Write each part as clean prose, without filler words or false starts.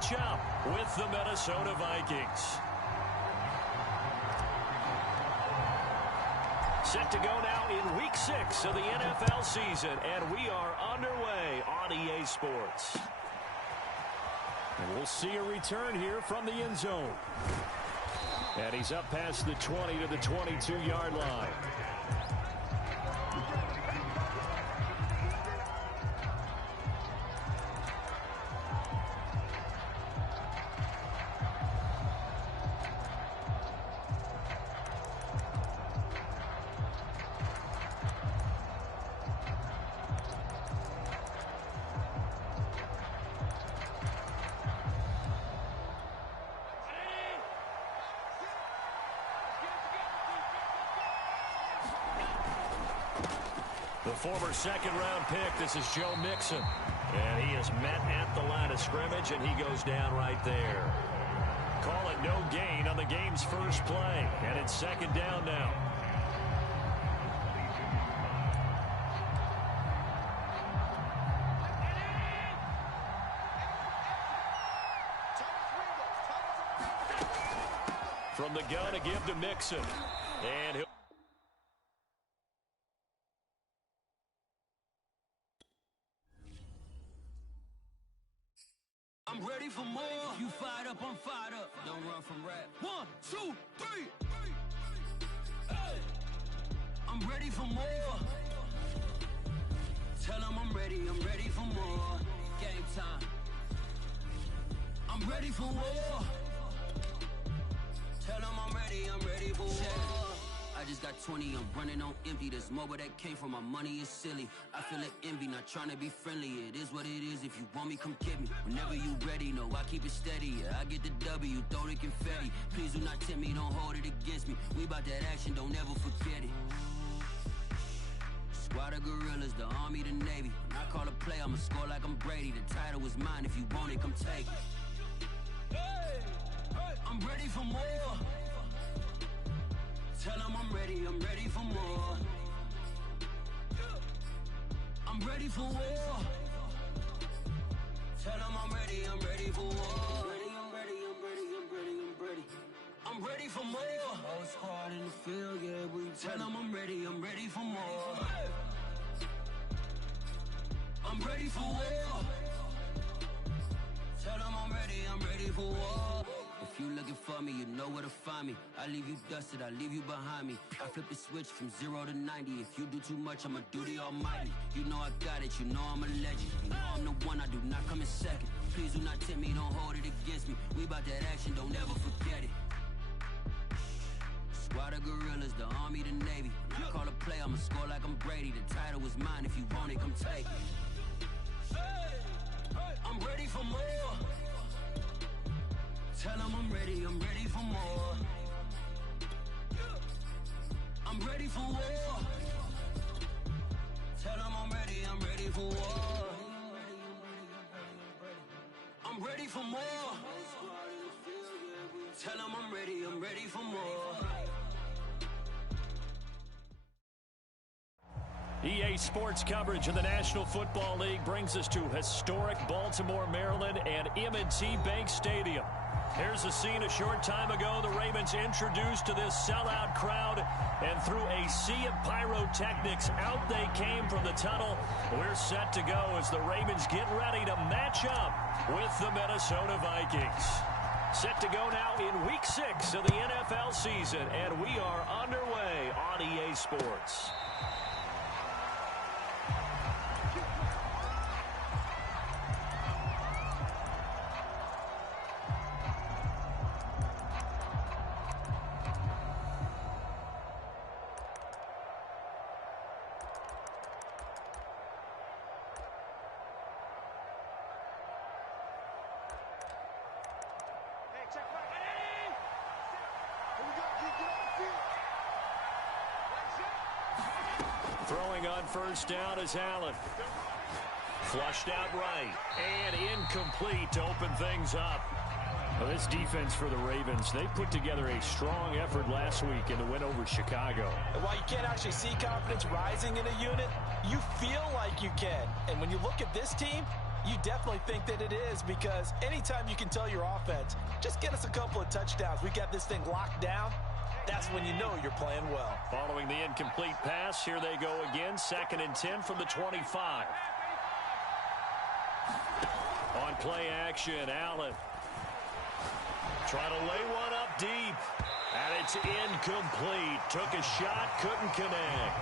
match up with the Minnesota Vikings. Set to go now in Week 6 of the NFL season, and we are underway on EA Sports. And we'll see a return here from the end zone. And he's up past the 20 to the 22-yard line. The former second-round pick, this is Joe Mixon. And he is met at the line of scrimmage, and he goes down right there. Call it no gain on the game's first play, and it's second down now. From the gun to give to Mixon. And he'll... I'm ready for more. If you fired up, I'm fired up. Don't run from rap. 1, 2, 3. Hey. I'm ready for more. Tell them I'm ready for more. Game time. I'm ready for war. Tell them I'm ready for war. I just got 20, I'm running on empty. This mobile that came from my money is silly. I feel like envy, not trying to be friendly. It is what it is, if you want me, come get me. Whenever you ready, no, I keep it steady. Yeah, I get the W, throw the confetti. Please do not tempt me, don't hold it against me. We about that action, don't ever forget it. Squad of gorillas, the army, the navy. When I call a play, I'ma score like I'm Brady. The title is mine, if you want it, come take it. Hey, I'm ready for more. Tell them I'm ready for more. I'm ready for war. Tell them I'm ready for war. I'm ready for more. Whole squad in the field, yeah, we tell them I'm ready for more. I'm ready for war. Tell them I'm ready for war. If you looking for me, you know where to find me. I leave you dusted, I leave you behind me. I flip the switch from 0 to 90. If you do too much, I'ma do the almighty. You know I got it, you know I'm a legend. You know I'm the one, I do not come in second. Please do not tempt me, don't hold it against me. We about that action, don't ever forget it. Squad of gorillas, the army, the navy. When I call a play, I'ma score like I'm Brady. The title is mine, if you want it, come take it. I'm ready for more. Tell them I'm ready for more. I'm ready for war. Tell them I'm ready for war. I'm ready for more. Tell them I'm ready for more. EA Sports coverage of the National Football League brings us to historic Baltimore, Maryland, and M&T Bank Stadium. Here's the scene a short time ago. The Ravens introduced to this sellout crowd, and through a sea of pyrotechnics, out they came from the tunnel. We're set to go as the Ravens get ready to match up with the Minnesota Vikings. Set to go now in Week 6 of the NFL season, and we are underway on EA Sports. Throwing on first down is Allen. Flushed out right and incomplete to open things up. Well, this defense for the Ravens, they put together a strong effort last week in the win over Chicago. And while you can't actually see confidence rising in a unit, you feel like you can. And when you look at this team, You definitely think that it is, because anytime you can tell your offense, just get us a couple of touchdowns, we got this thing locked down, that's when you know you're playing well. Following the incomplete pass, here they go again. 2nd and 10 from the 25. On play action, Allen. Trying to lay one up deep. And it's incomplete. Took a shot, couldn't connect.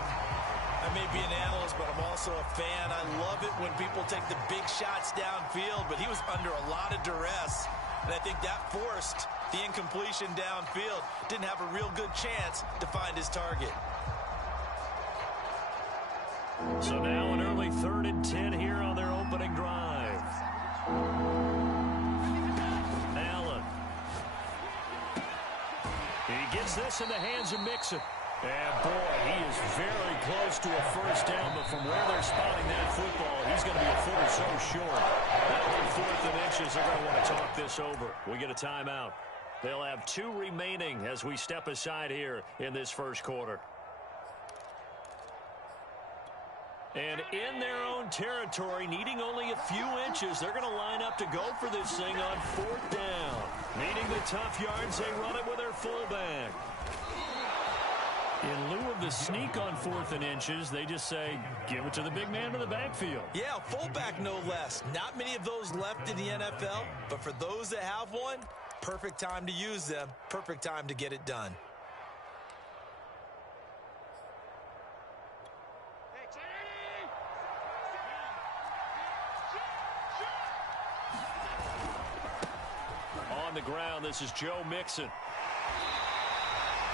I may be an analyst, but I'm also a fan. I love it when people take the big shots downfield, but he was under a lot of duress, and I think that forced the incompletion downfield. Didn't have a real good chance to find his target. So now an early 3rd and 10 here on their opening drive. Allen. He gets this in the hands of Mixon. And, boy, he is very close to a first down, but from where they're spotting that football, he's going to be a foot or so short. That'll be 4th and inches. They're going to want to talk this over. We get a timeout. They'll have 2 remaining as we step aside here in this first quarter. And in their own territory, needing only a few inches, they're going to line up to go for this thing on 4th down. Needing the tough yards, they run it with their fullback. In lieu of the sneak on 4th and inches, they just say, give it to the big man in the backfield. Yeah, fullback no less. Not many of those left in the NFL, but for those that have one, perfect time to use them, perfect time to get it done. On the ground, this is Joe Mixon.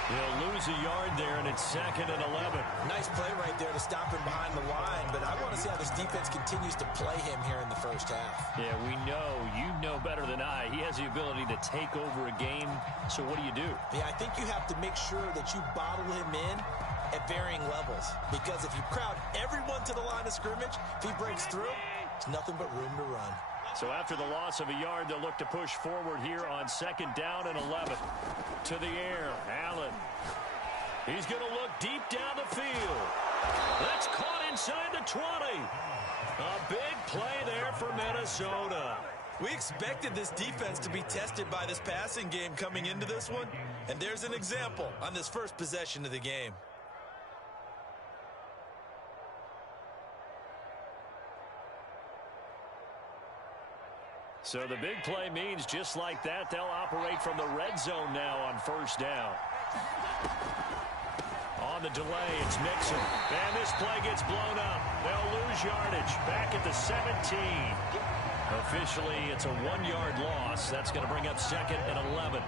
He'll lose a yard there, and it's 2nd and 11. Nice play right there to stop him behind the line, but I want to see how this defense continues to play him here in the first half. Yeah, we know. You know better than I. He has the ability to take over a game, so what do? Yeah, I think you have to make sure that you bottle him in at varying levels, because if you crowd everyone to the line of scrimmage, if he breaks through, it's nothing but room to run. So after the loss of a yard, they'll look to push forward here on 2nd down and 11. To the air, Allen. He's going to look deep down the field. That's caught inside the 20. A big play there for Minnesota. We expected this defense to be tested by this passing game coming into this one, and there's an example on this first possession of the game. So the big play means just like that, they'll operate from the red zone now on 1st down. On the delay, it's Mixon. And this play gets blown up. They'll lose yardage back at the 17. Officially, it's a 1-yard loss. That's going to bring up 2nd and 11.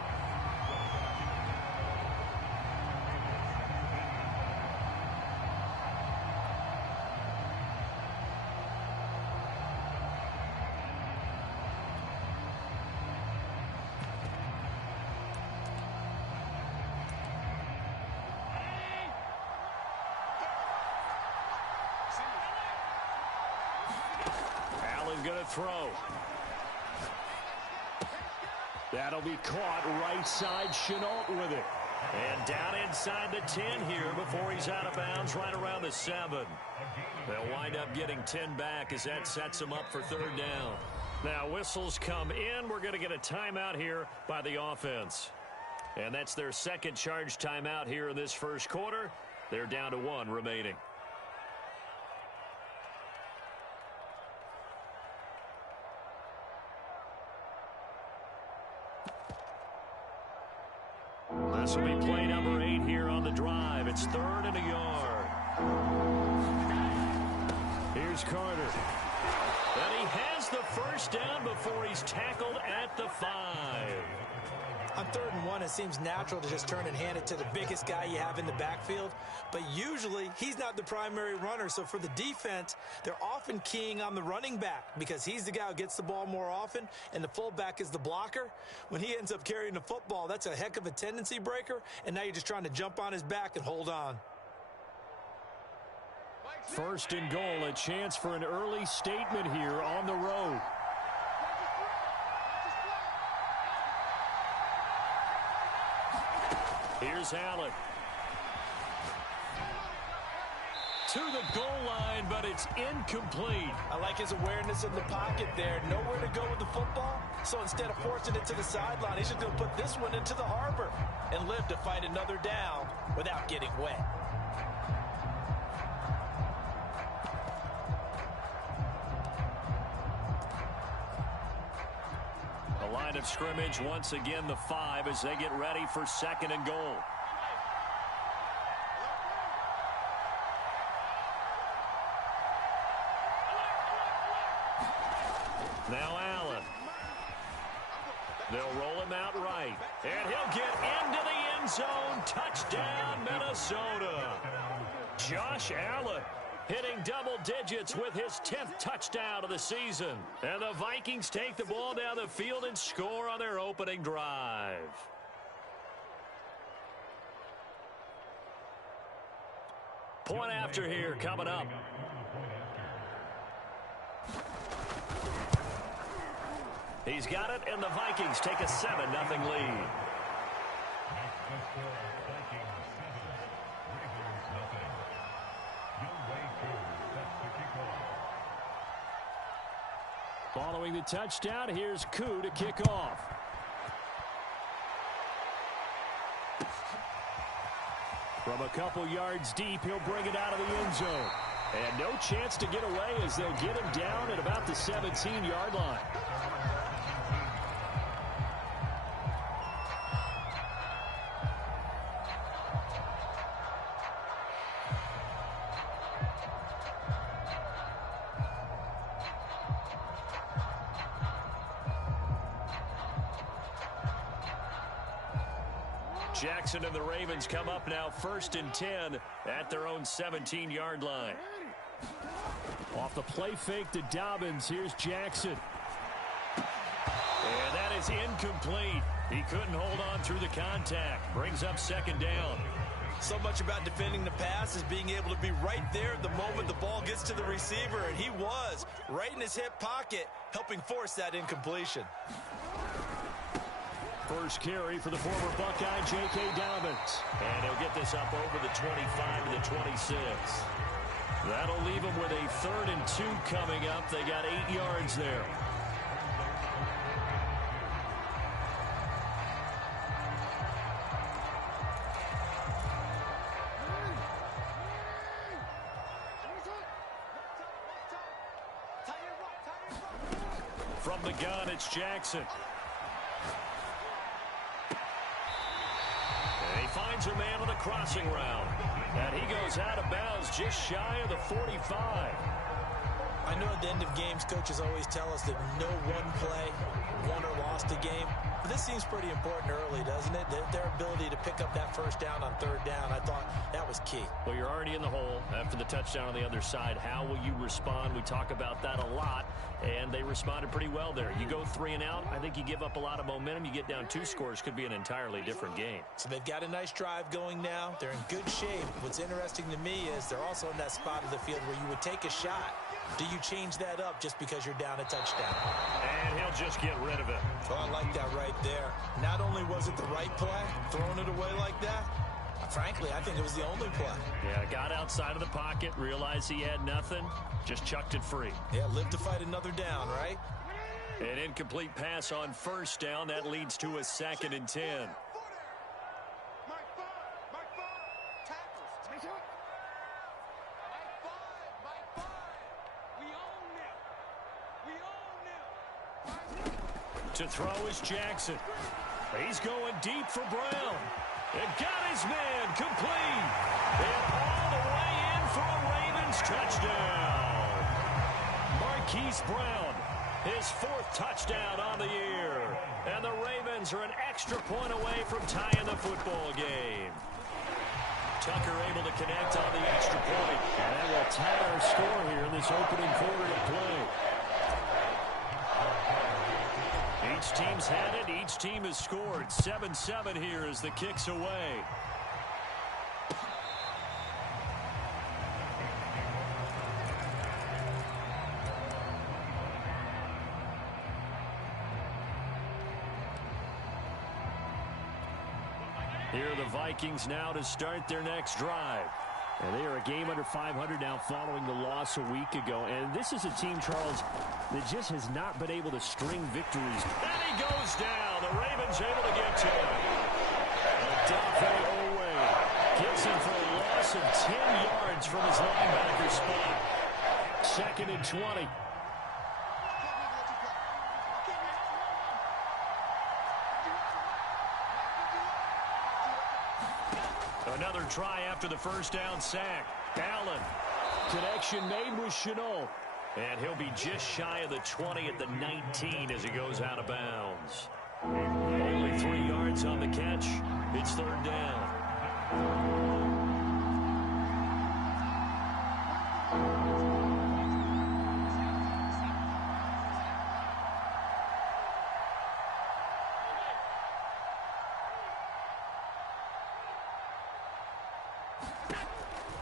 Going to throw. That'll be caught right side. Chenault with it. And down inside the 10 here before he's out of bounds right around the 7. They'll wind up getting 10 back as that sets them up for 3rd down. Now whistles come in. We're going to get a timeout here by the offense. And that's their 2nd charge timeout here in this first quarter. They're down to 1 remaining. This will be play number 8 here on the drive. It's 3rd and a yard. Here's Carter. And he has the first down before he's tackled at the 5. On 3rd and 1, it seems natural to just turn and hand it to the biggest guy you have in the backfield. But usually, he's not the primary runner. So for the defense, they're often keying on the running back because he's the guy who gets the ball more often, and the fullback is the blocker. When he ends up carrying the football, that's a heck of a tendency breaker, and now you're just trying to jump on his back and hold on. 1st and goal, a chance for an early statement here on the road. Here's Allen. To to the goal line, but it's incomplete. I like his awareness in the pocket there. Nowhere to go with the football. So instead of forcing it to the sideline, he's just going to put this one into the harbor and live to fight another down without getting wet. The line of scrimmage, once again, the 5 as they get ready for 2nd and goal. Now Allen. They'll roll him out right. And he'll get into the end zone. Touchdown, Minnesota. Josh Allen hitting double digits with his 10th touchdown of the season. And the Vikings take the ball down the field and score on their opening drive. Point after here coming up. He's got it, and the Vikings take a 7-0 lead. Following the touchdown, here's Koo to kick off. From a couple yards deep, he'll bring it out of the end zone. And no chance to get away as they'll get him down at about the 17-yard line. Jackson and the Ravens come up now 1st and 10 at their own 17-yard line. Off the play fake to Dobbins, here's Jackson. And that is incomplete. He couldn't hold on through the contact. Brings up 2nd down. So much about defending the pass is being able to be right there at the moment the ball gets to the receiver, and he was right in his hip pocket, helping force that incompletion. First carry for the former Buckeye, J.K. Dobbins. And he'll get this up over the 25 to the 26. That'll leave him with a 3rd and 2 coming up. They got 8 yards there. From the gun, it's Jackson. And he finds a man on the crossing route. And he goes out of bounds just shy of the 45. I know at the end of games, coaches always tell us that no one play won or lost a game. But this seems pretty important early, doesn't it? Their ability to pick up that 1st down on 3rd down, I thought that was key. Well, you're already in the hole after the touchdown on the other side. How will you respond? We talk about that a lot, and they responded pretty well there. You go 3 and out, I think you give up a lot of momentum. You get down 2 scores, could be an entirely different game. So they've got a nice drive going now. They're in good shape. What's interesting to me is they're also in that spot of the field where you would take a shot. Do you change that up just because you're down a touchdown? And he'll just get rid of it. Oh, I like that right there. Not only was it the right play, throwing it away like that, frankly, I think it was the only play. Yeah, got outside of the pocket, realized he had nothing, just chucked it free. Yeah, live to fight another down, right? An incomplete pass on 1st down. That leads to a 2nd and 10. To throw is Jackson. He's going deep for Brown. And got his man complete. And all the way in for a Ravens touchdown. Marquise Brown, his 4th touchdown on the year. And the Ravens are an extra point away from tying the football game. Tucker able to connect on the extra point. And that will tie our score here in this opening quarter of play. Each team's had it. Each team has scored. 7-7 here as the kick's away. Here are the Vikings now to start their next drive. And they are a game under 500 now following the loss a week ago. And this is a team, Charles, that just has not been able to string victories. And he goes down. The Ravens able to get to him. Odafe Oweh gets him for a loss of 10 yards from his linebacker spot. 2nd and 20. Another try after the first down sack. Allen. Connection made with Chenault. And he'll be just shy of the 20 at the 19 as he goes out of bounds. Only 3 yards on the catch. It's 3rd down.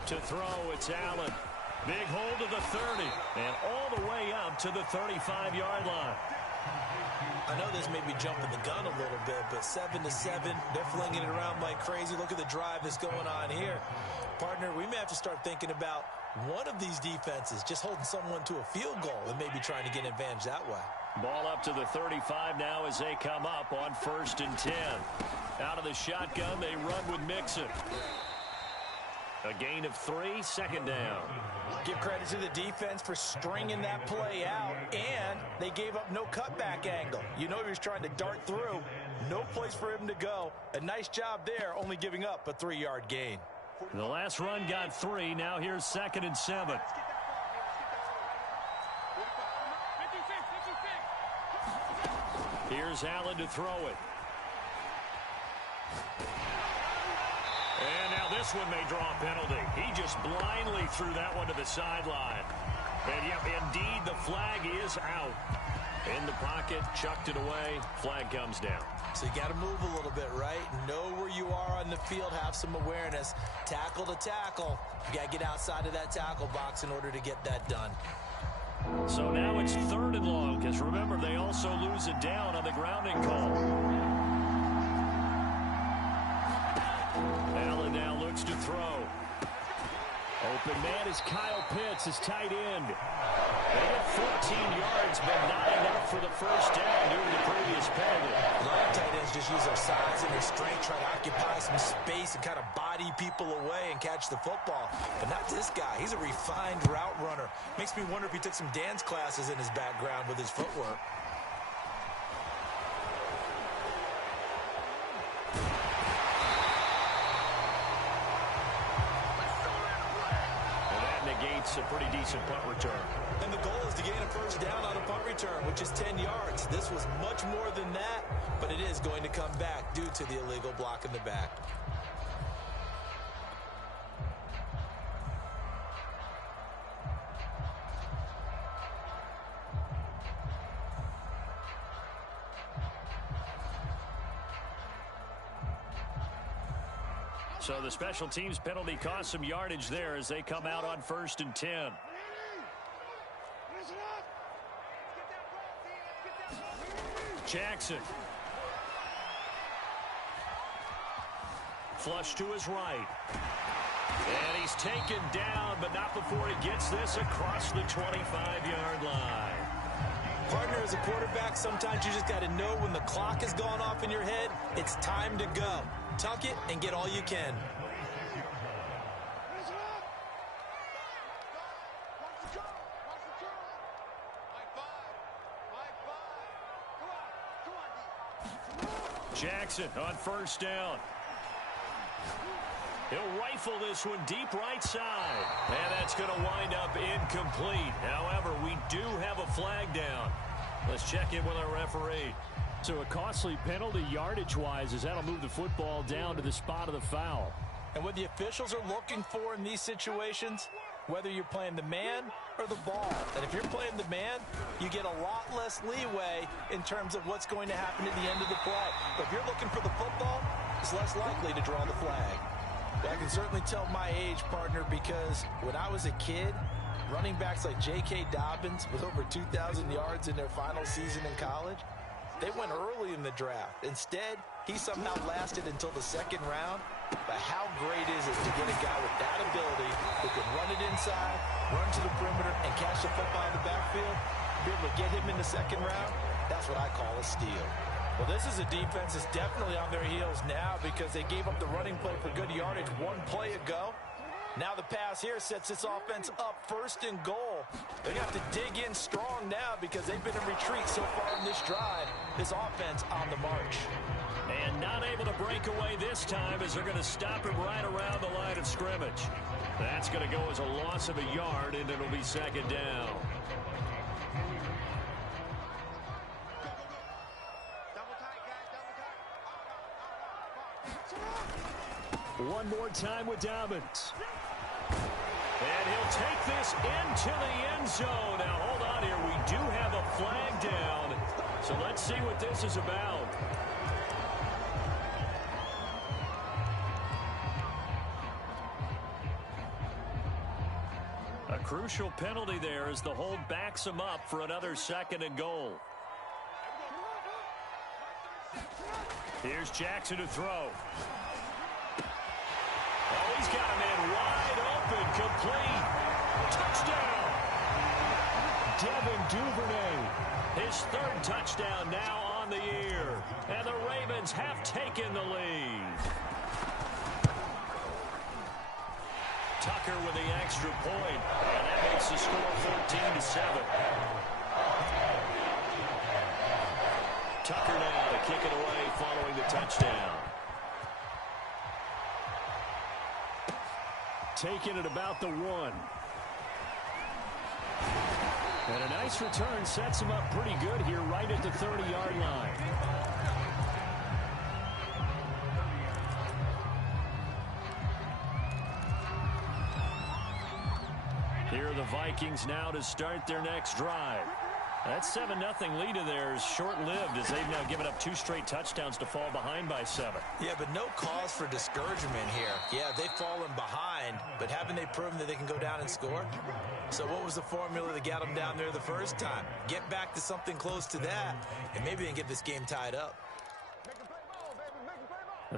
To throw, it's Allen. Big hold of the 30, and all the way up to the 35-yard line. I know this may be jumping the gun a little bit, but 7-7, they're flinging it around like crazy. Look at the drive that's going on here. Partner, we may have to start thinking about one of these defenses just holding someone to a field goal and maybe trying to get an advantage that way. Ball up to the 35 now as they come up on 1st and 10. Out of the shotgun, they run with Mixon. A gain of 3, 2nd down. Give credit to the defense for stringing that play out, and they gave up no cutback angle. You know he was trying to dart through. No place for him to go. A nice job there, only giving up a 3-yard gain. The last run got 3. Now here's 2nd and 7. Here's Allen to throw it. And now this one may draw a penalty. He just blindly threw that one to the sideline. And, yep, indeed, the flag is out. In the pocket, chucked it away. Flag comes down. So you got to move a little bit, right? Know where you are on the field. Have some awareness. Tackle to tackle. You got to get outside of that tackle box in order to get that done. So now it's 3rd and long, because remember, they also lose it down on the grounding call. Allen now looks to throw. Open man is Kyle Pitts, his tight end. They get 14 yards, but not enough for the first down due to the previous penalty. A lot of tight ends just use their size and their strength, try to occupy some space and kind of body people away and catch the football. But not this guy. He's a refined route runner. Makes me wonder if he took some dance classes in his background with his footwork. Negates a pretty decent punt return. And the goal is to gain a first down on a punt return, which is 10 yards. This was much more than that, but it is going to come back due to the illegal block in the back. So the special teams penalty cost some yardage there as they come out on 1st and 10. Jackson. Flush to his right. And he's taken down, but not before he gets this across the 25-yard line. Partner, as a quarterback, sometimes you just got to know when the clock has gone off in your head, it's time to go. Tuck it and get all you can. Jackson on 1st down. He'll rifle this one deep right side. And that's going to wind up incomplete. However, we do have a flag down. Let's check in with our referee. So a costly penalty yardage-wise as that'll move the football down to the spot of the foul. And what the officials are looking for in these situations, whether you're playing the man or the ball. And if you're playing the man, you get a lot less leeway in terms of what's going to happen at the end of the play. But if you're looking for the football, it's less likely to draw the flag. But I can certainly tell my age, partner, because when I was a kid, running backs like J.K. Dobbins with over 2,000 yards in their final season in college, they went early in the draft. Instead, he somehow lasted until the 2nd round. But how great is it to get a guy with that ability who can run it inside, run to the perimeter, and catch the football in the backfield? Be able to get him in the second round? That's what I call a steal. Well, this is a defense that's definitely on their heels now because they gave up the running play for good yardage one play ago. Now the pass here sets this offense up 1st and goal. They have to dig in strong now because they've been in retreat so far in this drive. This offense on the march. And not able to break away this time as they're going to stop him right around the line of scrimmage. That's going to go as a loss of a yard, and it'll be 2nd down. One more time with Dobbins. And he'll take this into the end zone. Now, hold on here. We do have a flag down. So let's see what this is about. A crucial penalty there as the hold backs him up for another 2nd and goal. Here's Jackson to throw. Oh, he's got a man wide open, complete. Touchdown. Devin Duvernay. His 3rd touchdown now on the year. And the Ravens have taken the lead. Tucker with the extra point. And that makes the score 14-7. Tucker now to kick it away following the touchdown. Taking it about the 1. And a nice return sets him up pretty good here right at the 30-yard line. Here are the Vikings now to start their next drive. That 7-0 lead of theirs short-lived as they've now given up 2 straight touchdowns to fall behind by 7. Yeah, but no cause for discouragement here. Yeah, they've fallen behind, but haven't they proven that they can go down and score? So what was the formula that got them down there the first time? Get back to something close to that, and maybe they can get this game tied up.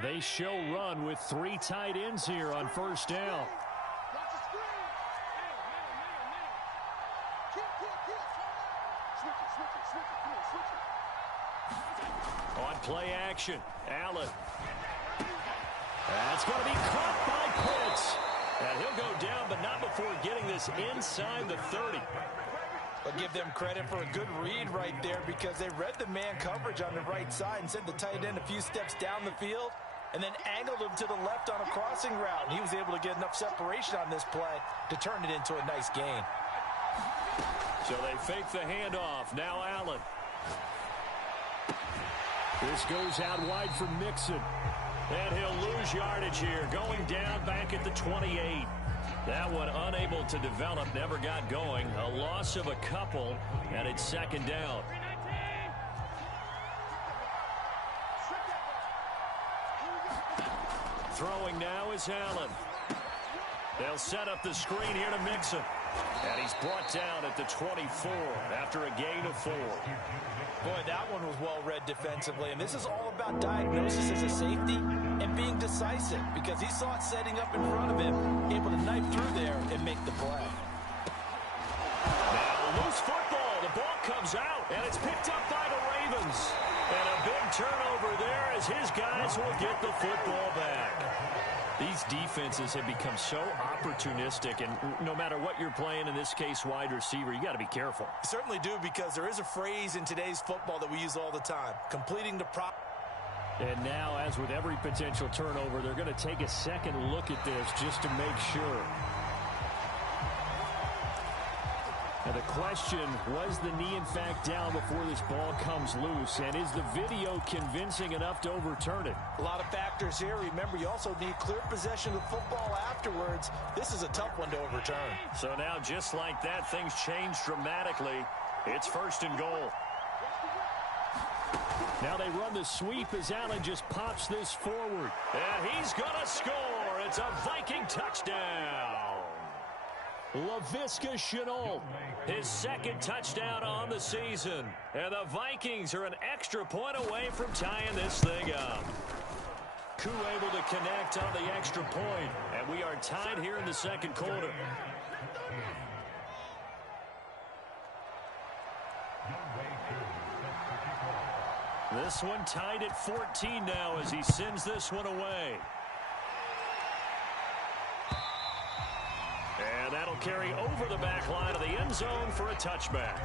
They show run with 3 tight ends here on 1st down. On play action, Allen. That's going to be caught by Pitts. And he'll go down, but not before getting this inside the 30. I'll give them credit for a good read right there because they read the man coverage on the right side and sent the tight end a few steps down the field and then angled him to the left on a crossing route. And he was able to get enough separation on this play to turn it into a nice gain. So they fake the handoff. Now Allen. This goes out wide for Mixon. And he'll lose yardage here. Going down back at the 28. That one unable to develop. Never got going. A loss of a couple. And it's 2nd down. Throwing now is Allen. They'll set up the screen here to Mixon. And he's brought down at the 24 after a gain of 4. Boy, that one was well-read defensively. And this is all about diagnosis as a safety and being decisive because he saw it setting up in front of him, able to knife through there and make the play. Now, loose football. The ball comes out, and it's picked up by the Ravens. And a big turnover there as his guys will get the football back. These defenses have become so opportunistic, and no matter what you're playing, in this case wide receiver, you got to be careful. You certainly do, because there is a phrase in today's football that we use all the time, completing the prop. And now, as with every potential turnover, they're going to take a second look at this just to make sure. Now the question, was the knee in fact down before this ball comes loose? And is the video convincing enough to overturn it? A lot of factors here. Remember, you also need clear possession of football afterwards. This is a tough one to overturn. So now, just like that, things change dramatically. It's 1st and goal. Now they run the sweep as Allen just pops this forward. And he's going to score. It's a Viking touchdown. Laviska Shenault, his 2nd touchdown on the season. And the Vikings are an extra point away from tying this thing up. Koo able to connect on the extra point, and we are tied here in the second quarter. This one tied at 14 now as he sends this one away. And that'll carry over the back line of the end zone for a touchback.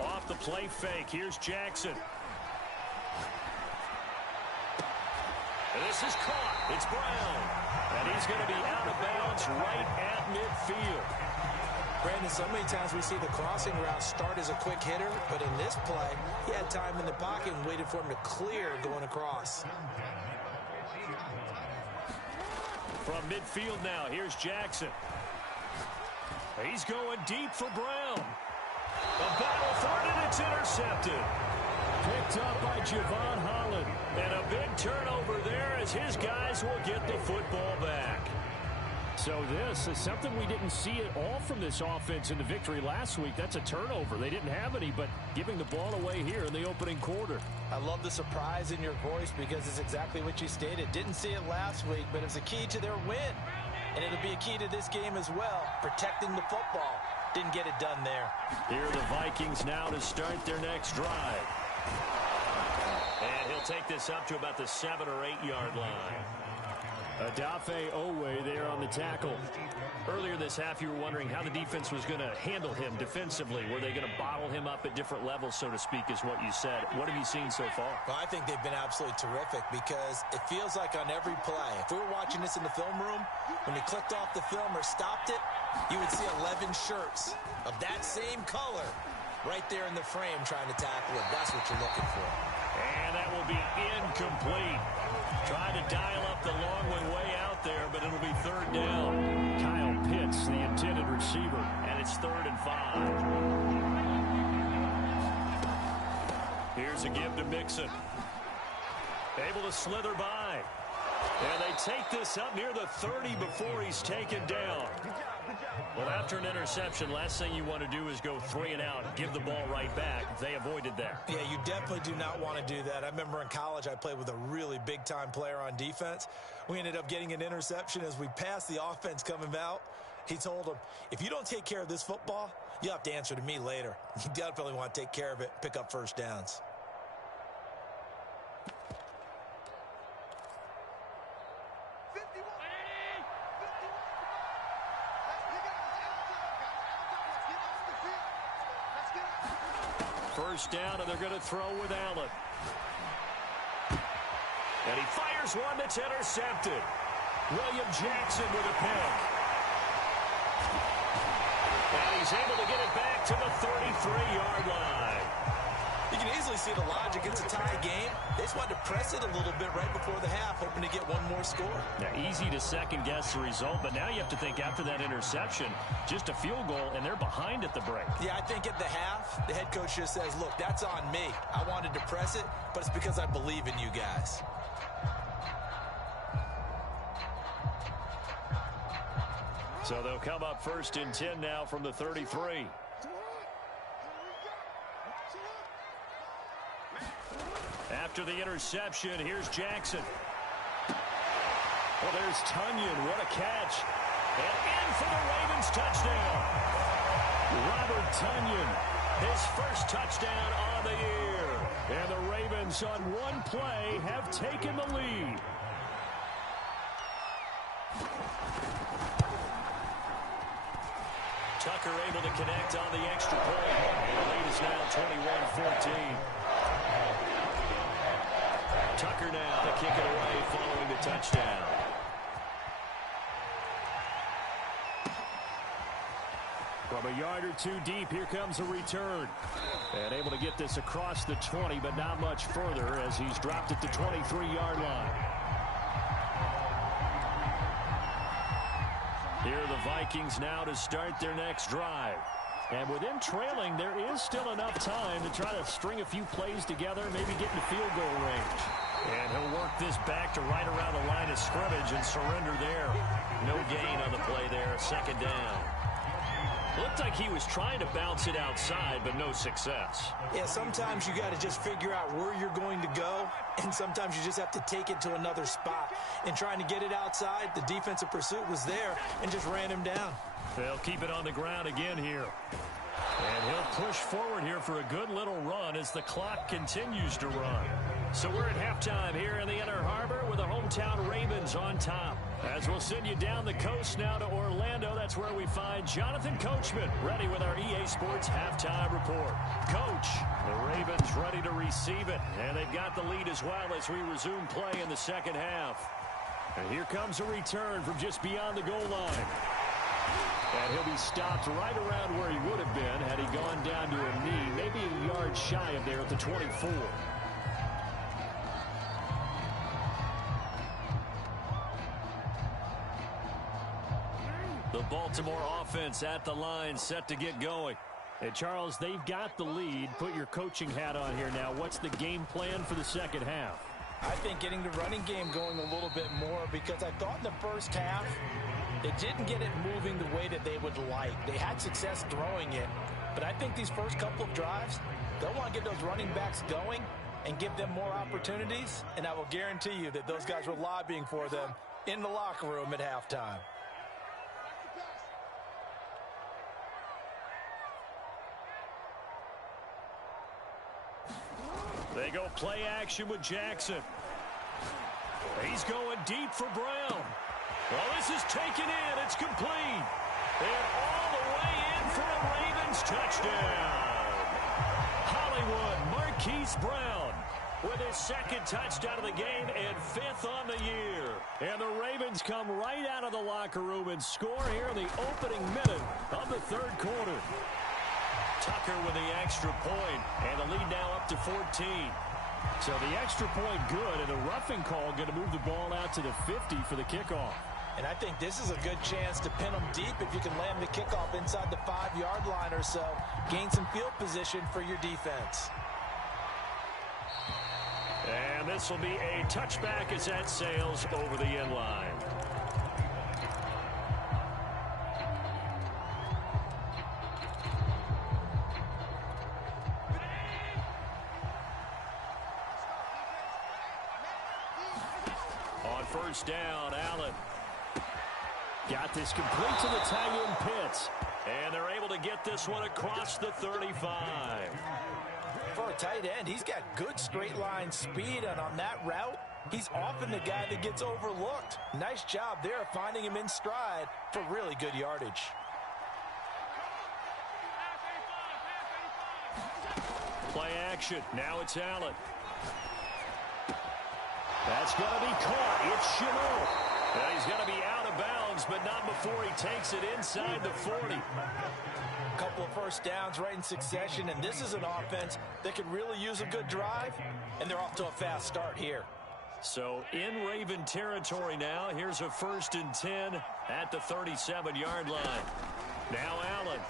Off the play fake, here's Jackson. This is caught. It's Brown. And he's going to be out of bounds right at midfield. Brandon, so many times we see the crossing route start as a quick hitter, but in this play, he had time in the pocket and waited for him to clear going across. From midfield now, here's Jackson. He's going deep for Brown. A battle for it, and it's intercepted. Picked up by Javon Holland. And a big turnover there as his guys will get the football back. So this is something we didn't see at all from this offense in the victory last week. That's a turnover. They didn't have any, but giving the ball away here in the opening quarter. I love the surprise in your voice because it's exactly what you stated. Didn't see it last week, but it was a key to their win. And it'll be a key to this game as well, protecting the football. Didn't get it done there. Here are the Vikings now to start their next drive. And he'll take this up to about the 7 or 8 yard line. Adafe Owe there on the tackle. Earlier this half, you were wondering how the defense was going to handle him defensively. Were they going to bottle him up at different levels, so to speak, is what you said. What have you seen so far? Well, I think they've been absolutely terrific because it feels like on every play, if we were watching this in the film room, when he clicked off the film or stopped it, you would see 11 shirts of that same color right there in the frame trying to tackle it. That's what you're looking for. And that will be incomplete. Trying to dial up the long one way out there, but it'll be third down. Kyle Pitts, the intended receiver. And it's 3rd and 5. Here's a give to Mixon. Able to slither by. And they take this up near the 30 before he's taken down. Well, after an interception, last thing you want to do is go 3 and out, give the ball right back. They avoided that. Yeah, you definitely do not want to do that. I remember in college I played with a really big-time player on defense. We ended up getting an interception as we passed the offense coming out. He told him, if you don't take care of this football, you have to answer to me later. You definitely want to take care of it, pick up first downs. First down, and they're going to throw with Allen. And he fires one that's intercepted. William Jackson with a pick. And he's able to get it back to the 33-yard line. You can easily see the logic. It's a tie game. They just wanted to press it a little bit right before the half, hoping to get one more score. Now, easy to second-guess the result, but now you have to think after that interception, just a field goal, and they're behind at the break. Yeah, I think at the half, the head coach just says, look, that's on me. I wanted to press it, but it's because I believe in you guys. So they'll come up 1st and 10 now from the 33. After the interception, here's Jackson. Well, there's Tunyon. What a catch. And in for the Ravens touchdown. Robert Tunyon, his first touchdown on the year. And the Ravens on one play have taken the lead. Tucker able to connect on the extra point. And the lead is now 21-14. Tucker now to kick it away following the touchdown. From a yard or two deep, here comes a return. And able to get this across the 20, but not much further as he's dropped it to 23-yard line. Here are the Vikings now to start their next drive. And with them trailing, there is still enough time to try to string a few plays together, maybe get into field goal range. And he'll work this back to right around the line of scrimmage and surrender there. No gain on the play there, second down. Looked like he was trying to bounce it outside, but no success. Yeah, sometimes you got to just figure out where you're going to go, and sometimes you just have to take it to another spot. And trying to get it outside, the defensive pursuit was there and just ran him down. They'll keep it on the ground again here. And he'll push forward here for a good little run as the clock continues to run. So we're at halftime here in the Inner Harbor with the hometown Ravens on top. As we'll send you down the coast now to Orlando, that's where we find Jonathan Coachman ready with our EA Sports halftime report. Coach, the Ravens ready to receive it, and they've got the lead as well as we resume play in the second half. And here comes a return from just beyond the goal line. And he'll be stopped right around where he would have been had he gone down to a knee, maybe a yard shy of there at the 24. The Baltimore offense at the line, set to get going. And Charles, they've got the lead. Put your coaching hat on here now. What's the game plan for the second half? I think getting the running game going a little bit more, because I thought in the first half they didn't get it moving the way that they would like. They had success throwing it, but I think these first couple of drives, they'll want to get those running backs going and give them more opportunities, and I will guarantee you that those guys were lobbying for them in the locker room at halftime. They go play action with Jackson. He's going deep for Brown. Well, this is taken in. It's complete. And all the way in for a Ravens touchdown. Hollywood Marquise Brown with his second touchdown of the game and fifth on the year. And the Ravens come right out of the locker room and score here in the opening minute of the third quarter. Tucker with the extra point, and the lead now up to 14. So the extra point good, and a roughing call going to move the ball out to the 50 for the kickoff. And I think this is a good chance to pin them deep if you can land the kickoff inside the 5-yard line or so. Gain some field position for your defense. And this will be a touchback as that sails over the end line. First down, Allen. Got this complete to the tight end Pitts. And they're able to get this one across the 35. For a tight end, he's got good straight line speed, and on that route, he's often the guy that gets overlooked. Nice job there finding him in stride for really good yardage. Play action. Now it's Allen. That's going to be caught. It's Chenot. And he's going to be out of bounds, but not before he takes it inside the 40. A couple of first downs right in succession, and this is an offense that could really use a good drive, and they're off to a fast start here. So in Raven territory now, here's a 1st and 10 at the 37-yard line. Now Allen.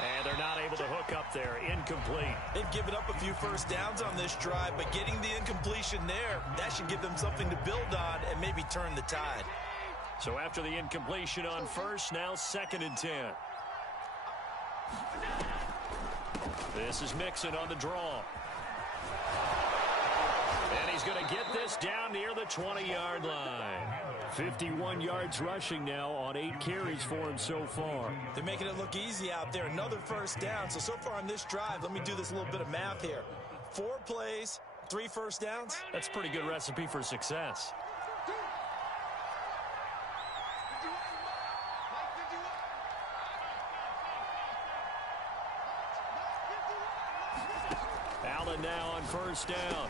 And they're not able to hook up there. Incomplete. They've given up a few first downs on this drive, but getting the incompletion there, that should give them something to build on and maybe turn the tide. So after the incompletion on first, now 2nd and 10. This is Mixon on the draw. And he's going to get this down near the 20-yard line. 51 yards rushing now on 8 carries for him so far. They're making it look easy out there. Another first down. So far on this drive, let me do this little bit of math here. 4 plays, 3 first downs. That's a pretty good recipe for success. Allen now on first down.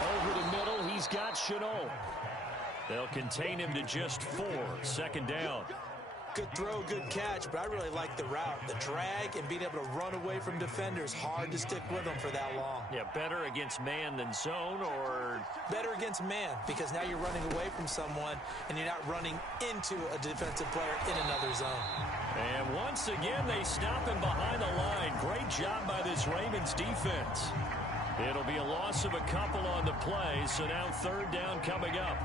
Over the middle, he's got Chenot. They'll contain him to just 4. 2nd down. Good throw, good catch, but I really like the route. The drag and being able to run away from defenders. Hard to stick with them for that long. Yeah, better against man than zone, or? Better against man, because now you're running away from someone and you're not running into a defensive player in another zone. And once again, they stop him behind the line. Great job by this Ravens defense. It'll be a loss of a couple on the play, so now third down coming up.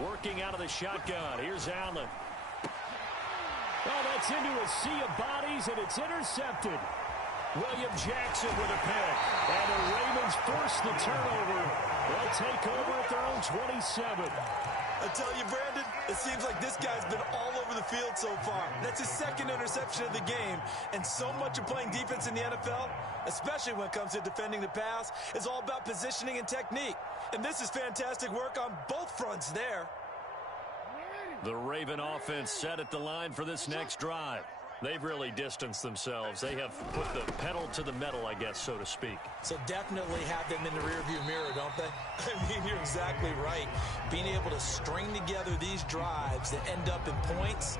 Working out of the shotgun. Here's Allen. Oh, that's into a sea of bodies, and it's intercepted. William Jackson with a pick. And the Ravens force the turnover. They'll take over at their own 27. I tell you, Brandon, it seems like this guy's been all over the field so far. That's his second interception of the game. And so much of playing defense in the NFL, especially when it comes to defending the pass, is all about positioning and technique. And this is fantastic work on both fronts there. The Raven offense set at the line for this next drive. They've really distanced themselves. They have put the pedal to the metal, I guess, so to speak. So definitely have them in the rearview mirror, don't they? I mean, you're exactly right. Being able to string together these drives that end up in points,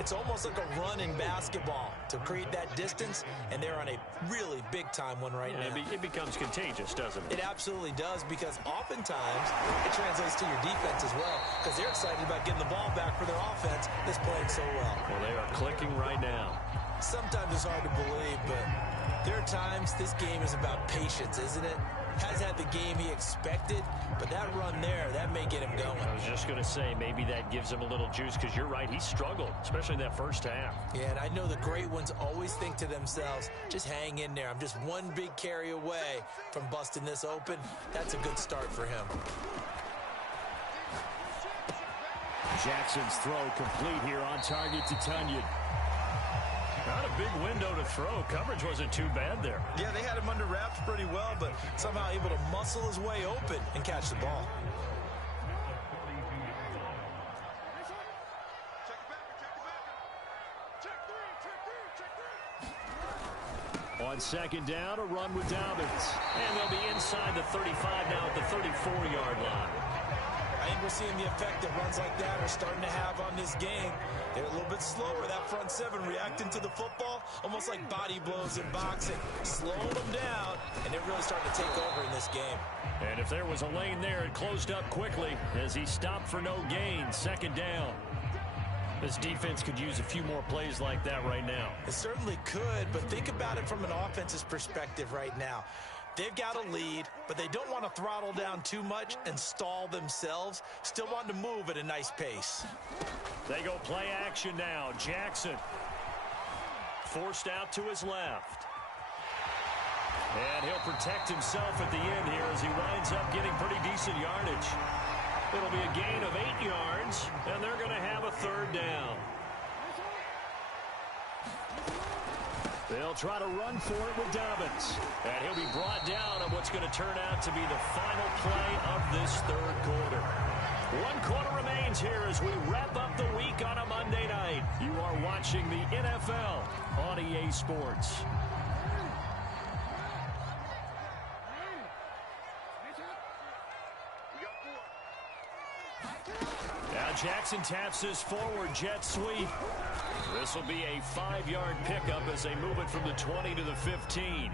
it's almost like a run in basketball to create that distance, and they're on a really big-time one right now. It becomes contagious, doesn't it? It absolutely does, because oftentimes it translates to your defense as well, because they're excited about getting the ball back for their offense that's playing so well. Well, they are clicking right now. Sometimes it's hard to believe, but there are times this game is about patience, isn't it? Has had the game he expected, but that run there, that may get him going. I was just going to say, maybe that gives him a little juice, because you're right, he struggled, especially in that first half. Yeah, and I know the great ones always think to themselves, just hang in there. I'm just one big carry away from busting this open. That's a good start for him. Jackson's throw complete here, on target to Tunyon. Not a big window to throw. Coverage wasn't too bad there. Yeah, they had him under wraps pretty well, but somehow able to muscle his way open and catch the ball. On second down, a run with Dobbins. And they'll be inside the 35 now at the 34-yard line. I think we're seeing the effect that runs like that are starting to have on this game. They're a little bit slower, that front seven, reacting to the football, almost like body blows in boxing, slowing them down, and they're really starting to take over in this game. And if there was a lane there, it closed up quickly as he stopped for no gain. Second down. This defense could use a few more plays like that right now. It certainly could, but think about it from an offense's perspective right now. They've got a lead, but they don't want to throttle down too much and stall themselves. Still want to move at a nice pace. They go play action now. Jackson forced out to his left. And he'll protect himself at the end here as he winds up getting pretty decent yardage. It'll be a gain of 8 yards, and they're going to have a third down. They'll try to run for it with Dobbins. And he'll be brought down on what's going to turn out to be the final play of this third quarter. 1 quarter remains here as we wrap up the week on a Monday night. You are watching the NFL on EA Sports. Now Jackson taps his forward jet sweep. This will be a 5-yard pickup as they move it from the 20 to the 15.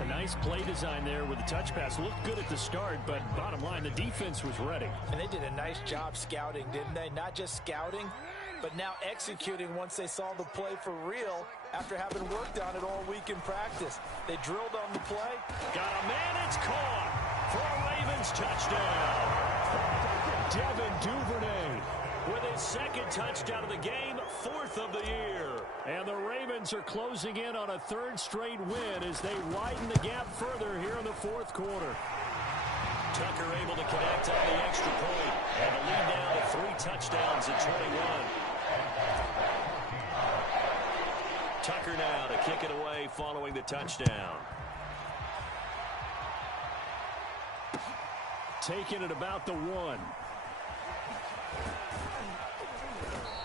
A nice play design there with the touch pass. Looked good at the start, but bottom line, the defense was ready. And they did a nice job scouting, didn't they? Not just scouting, but now executing once they saw the play for real after having worked on it all week in practice. They drilled on the play. Got a man, it's caught for a Ravens touchdown. Devin Duvernay with his second touchdown of the game, 4th of the year. And the Ravens are closing in on a 3rd straight win as they widen the gap further here in the 4th quarter. Tucker able to connect on the extra point, and the lead down to 3 touchdowns at 21. Tucker now to kick it away following the touchdown. taken at about the 1.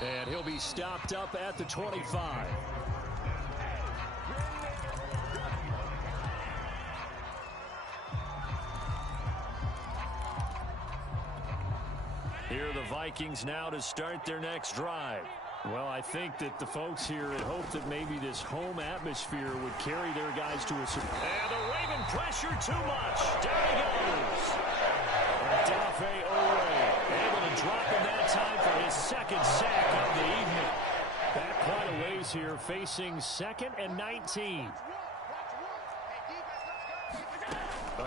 And he'll be stopped up at the 25. Here are the Vikings now to start their next drive. Well, I think that the folks here had hoped that maybe this home atmosphere would carry their guys to a... And the Raven pressure too much. Down he goes. Dafe Owe able to drop in that time for his second sack of the evening. Back quite a ways here, facing 2nd and 19.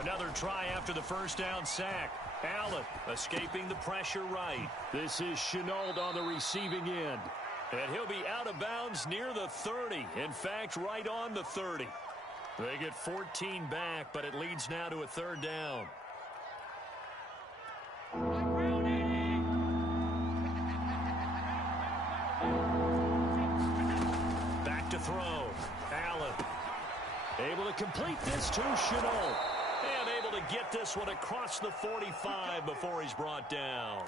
Another try after the first down sack. Allen escaping the pressure right. This is Chenault on the receiving end. And he'll be out of bounds near the 30. In fact, right on the 30. They get 14 back, but it leads now to a 3rd down. Back to throw. Allen able to complete this to Chenault. And able to get this one across the 45 before he's brought down.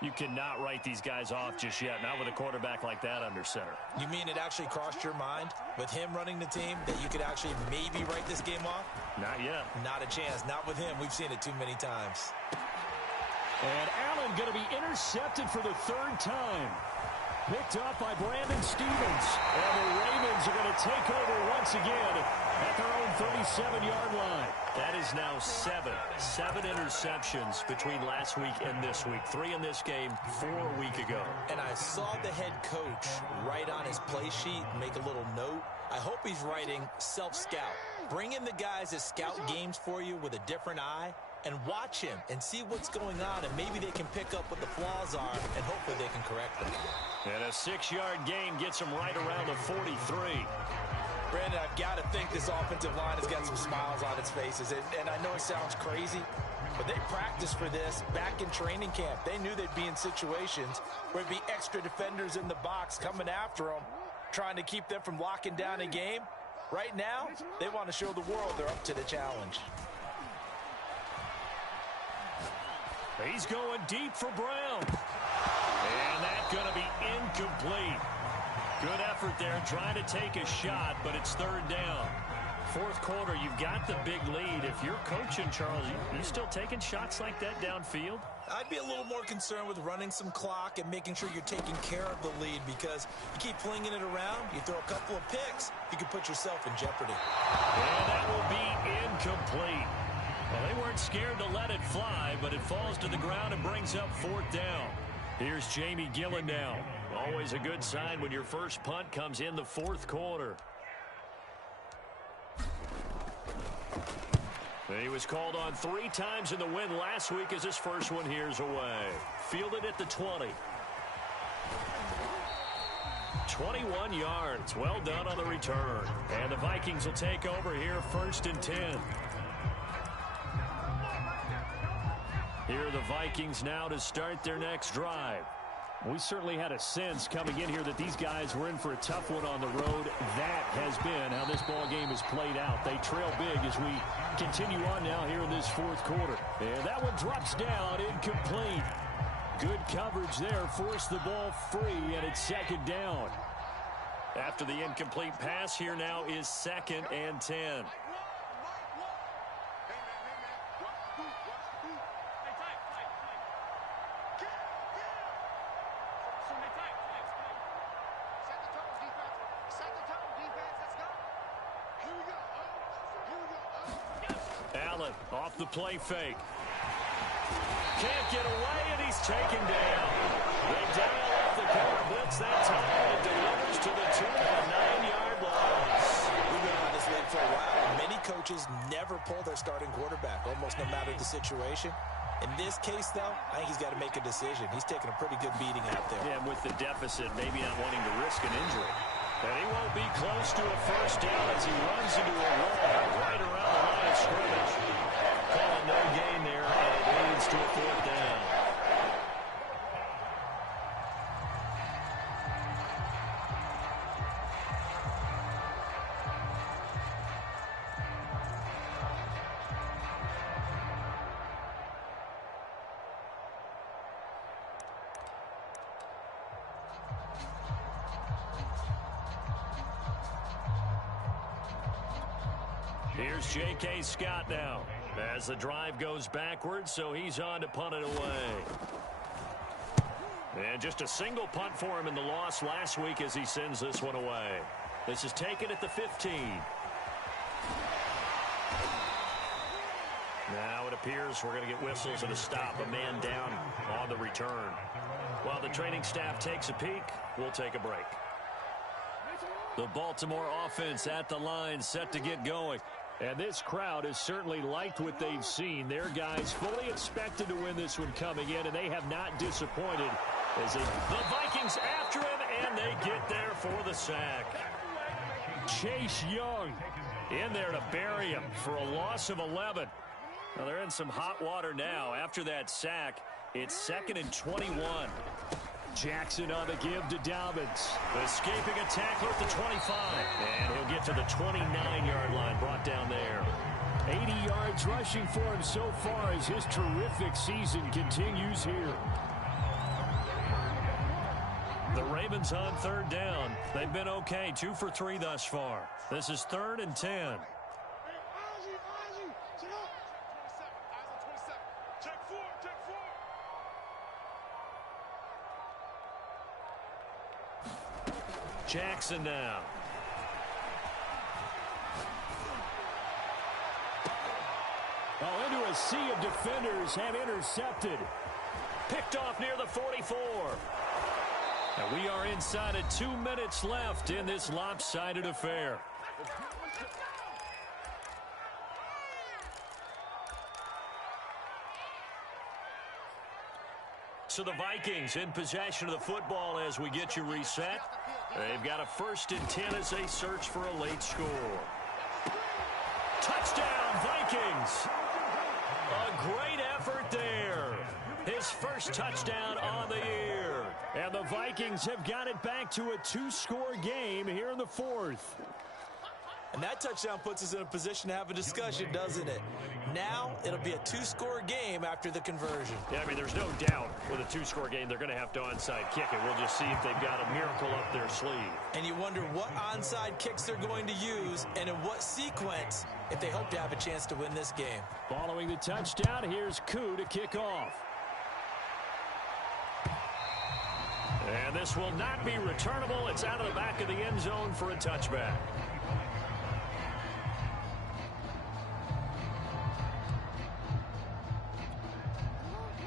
You cannot write these guys off just yet, not with a quarterback like that under center. You mean it actually crossed your mind with him running the team that you could actually maybe write this game off? Not yet. Not a chance. Not with him. We've seen it too many times. And Allen going to be intercepted for the 3rd time. Picked up by Brandon Stevens. And the Ravens are going to take over once again at their own 37-yard line. That is now 7 interceptions between last week and this week. 3 in this game, 4 a week ago. And I saw the head coach write on his play sheet, make a little note. I hope he's writing self-scout. Bring in the guys that scout games for you with a different eye and watch him and see what's going on, and maybe they can pick up what the flaws are, and hopefully they can correct them. And a 6-yard gain gets him right around the 43. Brandon, I've got to think this offensive line has got some smiles on its faces. And I know it sounds crazy, but they practiced for this back in training camp. They knew they'd be in situations where there'd be extra defenders in the box coming after them, trying to keep them from locking down a game. Right now, they want to show the world they're up to the challenge. He's going deep for Brown. And that's going to be incomplete. Good effort there, trying to take a shot, but it's 3rd down. 4th quarter, you've got the big lead. If you're coaching, Charles, you still taking shots like that downfield? I'd be a little more concerned with running some clock and making sure you're taking care of the lead, because you keep flinging it around, you throw a couple of picks, you can put yourself in jeopardy. And that will be incomplete. Well, they weren't scared to let it fly, but it falls to the ground and brings up 4th down. Here's Jamie Gillen now. Always a good sign when your first punt comes in the 4th quarter. He was called on 3 times in the win last week as his first one here's away. Fielded at the 20. 21 yards. Well done on the return. And the Vikings will take over here 1st and 10. Here are the Vikings now to start their next drive. We certainly had a sense coming in here that these guys were in for a tough one on the road. That has been how this ball game has played out. They trail big as we continue on now here in this 4th quarter. And that one drops down, incomplete. Good coverage there, forced the ball free, and it's 2nd down. After the incomplete pass, here now is 2nd and 10. Allen off the play fake. Can't get away, and he's taken down. They dial up the corner blitz that time, and it delivers to the tune of a 9-yard loss. We've been on this league for a while. Many coaches never pull their starting quarterback, almost no matter the situation. In this case, though, I think he's got to make a decision. He's taking a pretty good beating out there. Yeah, with the deficit, maybe not wanting to risk an injury. And he won't be close to a first down as he runs into a wall right around the line of scrimmage. Calling no gain there, and it leads to a 4th down. Here's J.K. Scott now as the drive goes backwards, so he's on to punt it away. And just a single punt for him in the loss last week as he sends this one away. This is taken at the 15. Now it appears we're going to get whistles and a stop. A man down on the return. While the training staff takes a peek, we'll take a break. The Baltimore offense at the line, set to get going. And this crowd has certainly liked what they've seen. Their guys fully expected to win this one coming in, and they have not disappointed. As the Vikings after him, and they get there for the sack. Chase Young in there to bury him for a loss of 11. Well, they're in some hot water now. After that sack, it's 2nd and 21. Jackson on the give to Dobbins. Escaping a tackler at the 25. And he'll get to the 29-yard line, brought down there. 80 yards rushing for him so far as his terrific season continues here. The Ravens on 3rd down. They've been okay, 2 for 3 thus far. This is 3rd and 10. Jackson now. Oh, into a sea of defenders and intercepted. Picked off near the 44. And we are inside of 2 minutes left in this lopsided affair. So the Vikings in possession of the football as we get you reset. They've got a 1st and 10 as they search for a late score. Touchdown, Vikings! A great effort there. His first touchdown on the year. And the Vikings have got it back to a 2-score game here in the 4th. And that touchdown puts us in a position to have a discussion, doesn't it? Now it'll be a 2-score game after the conversion. Yeah, I mean, there's no doubt with a 2-score game they're going to have to onside kick it. We'll just see if they've got a miracle up their sleeve. And you wonder what onside kicks they're going to use and in what sequence if they hope to have a chance to win this game. Following the touchdown, here's Koo to kick off. And this will not be returnable. It's out of the back of the end zone for a touchback.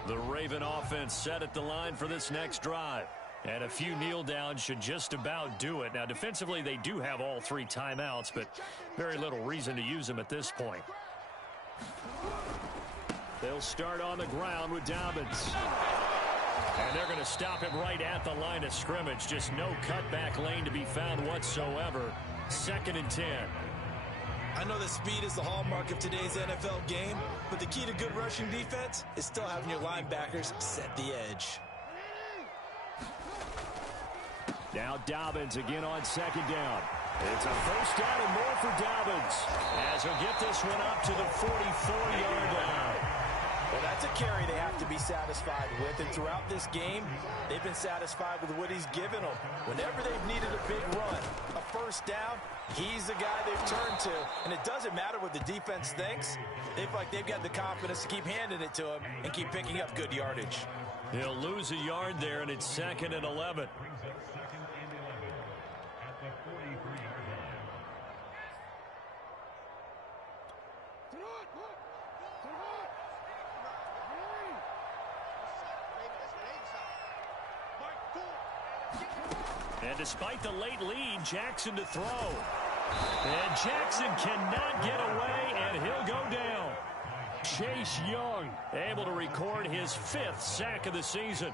The Raven offense set at the line for this next drive. And a few kneel downs should just about do it. Now, defensively, they do have all 3 timeouts, but very little reason to use them at this point. They'll start on the ground with Dobbins. And they're going to stop him right at the line of scrimmage. Just no cutback lane to be found whatsoever. 2nd and 10. I know that speed is the hallmark of today's NFL game, but the key to good rushing defense is still having your linebackers set the edge. Now Dobbins again on 2nd down. It's a 1st down and more for Dobbins, as he'll get this one up to the 44-yard line. Well, that's a carry they have to be satisfied with, and throughout this game, they've been satisfied with what he's given them. Whenever they've needed a big run, a 1st down, he's the guy they've turned to, and it doesn't matter what the defense thinks. They feel like they've got the confidence to keep handing it to him and keep picking up good yardage. He'll lose a yard there, and it's 2nd and 11. And despite the late lead, Jackson to throw. And Jackson cannot get away, and he'll go down. Chase Young able to record his 5th sack of the season.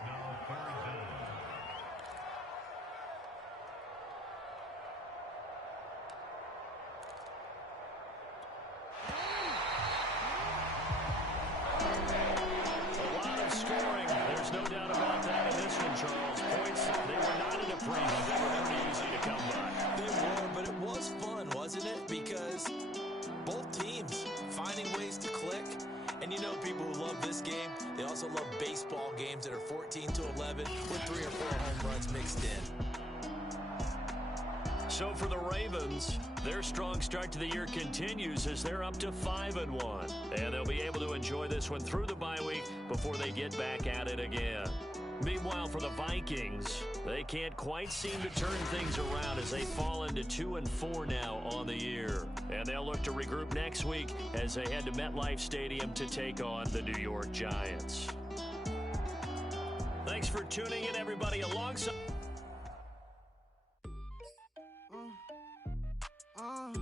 A lot of scoring. There's no doubt about that in this one, Charles. Points, they were not in a premium. They were pretty easy to come by. They were, but it was fun, wasn't it? Because both teams finding ways to click. And you know, people who love this game, they also love baseball games that are 14-11 with 3 or 4 home runs mixed in. So for the Ravens, their strong start to the year continues as they're up to 5-1. And they'll be able to enjoy this one through the bye week before they get back at it again. Meanwhile, for the Vikings, they can't quite seem to turn things around as they fall into 2-4 now on the year. And they'll look to regroup next week as they head to MetLife Stadium to take on the New York Giants. Thanks for tuning in, everybody. Alongside